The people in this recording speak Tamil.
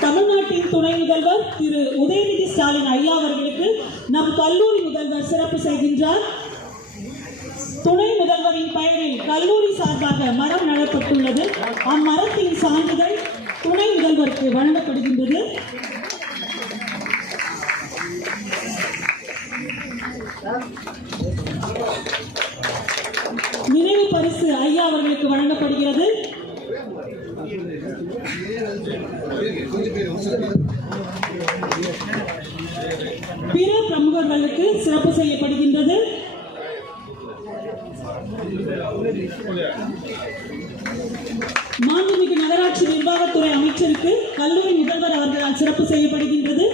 தமிழ்நாட்டின் துணை முதல்வர் திரு உதயநிதி ஸ்டாலின் ஐயா அவர்களுக்கு நம் கல்லூரி முதல்வர் சிறப்பு செய்கின்றார். துணை முதல்வரின் பெயரில் கல்லூரி சார்பாக மரம் நடப்பட்டுள்ளது. அம்மரத்தின் சான்றிதழ் துணை முதல்வருக்கு வழங்கப்படுகின்றது. நினைவு பரிசு ஐயா அவர்களுக்கு வழங்கப்படுகிறது. பிற பிரமுகர்களுக்கு சிறப்பு செய்யப்படுகின்றது. மாண்புமிகு நகராட்சி நிர்வாகத்துறை அமைச்சருக்கு கல்லூரி முதல்வர் அவர்களால் சிறப்பு செய்யப்படுகின்றது.